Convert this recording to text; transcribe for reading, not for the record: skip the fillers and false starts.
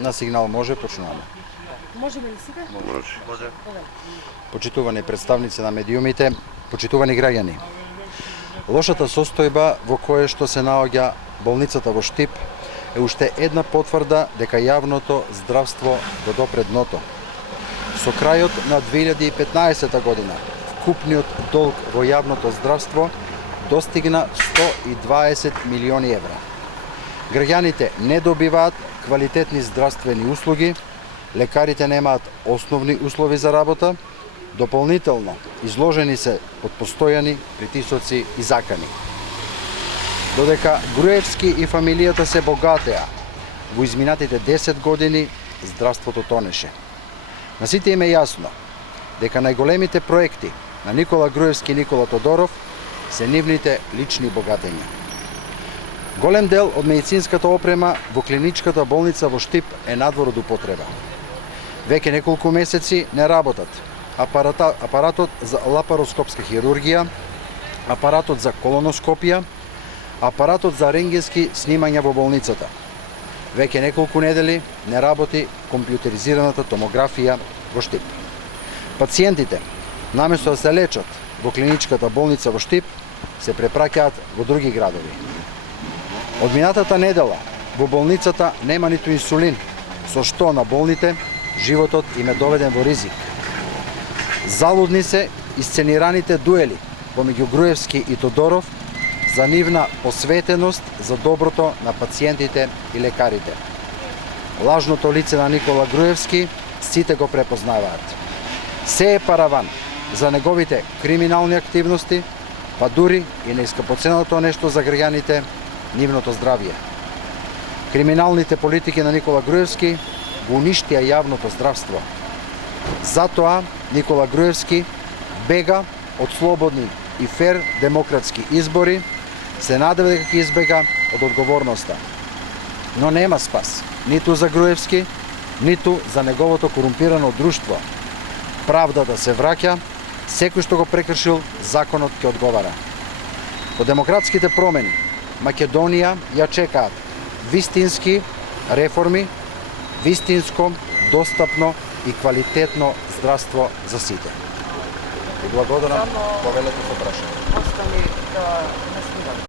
На сигнал може, почнуваме. Можеме ли сега? Може. Почитувани представници на медиумите, почитувани граѓани. Лошата состојба во која што се наоѓа болницата во Штип е уште една потврда дека јавното здравство го допре дното. Со крајот на 2015 година, вкупниот долг во јавното здравство достигна 120 милиони евра. Граѓаните не добиваат квалитетни здравствени услуги, лекарите немаат основни услови за работа, дополнително изложени се под постојани притисоци и закани. Додека Груевски и фамилијата се богатеа, во изминатите 10 години здравството тонеше. На сите им е јасно дека најголемите проекти на Никола Груевски и Никола Тодоров се нивните лични богатења. Голем дел од медицинската опрема во клиничката болница во Штип е надвор од употреба. Веќе неколку месеци не работат апаратот за лапароскопска хирургија, апаратот за колоноскопија, апаратот за рентгенски снимања во болницата. Веќе неколку недели не работи компјутеризираната томографија во Штип. Пациентите, наместо да се лечат во клиничката болница во Штип, се препраќаат во други градови. Од минатата недела во болницата нема ниту инсулин, со што на болните животот им е доведен во ризик. Залудни се исценираните дуели помеѓу Груевски и Тодоров за нивна посветеност за доброто на пациентите и лекарите. Лажното лице на Никола Груевски сите го препознаваат. Се е параван за неговите криминални активности, па дури и најскапоценото нешто за граѓаните, нивното здравје. Криминалните политики на Никола Груевски го уништија јавното здравство. Затоа Никола Груевски бега од слободни и фер демократски избори, се надева дека ќе избега од одговорноста. Но нема спас, ниту за Груевски, ниту за неговото корумпирано друштво. Правдата се враќа, секој што го прекршил, законот ќе одговара. По демократските промени, Македонија ја чекаат вистински реформи, вистинско, достапно и квалитетно здравство за сите. И благодарам, повелете со прашање. Остани да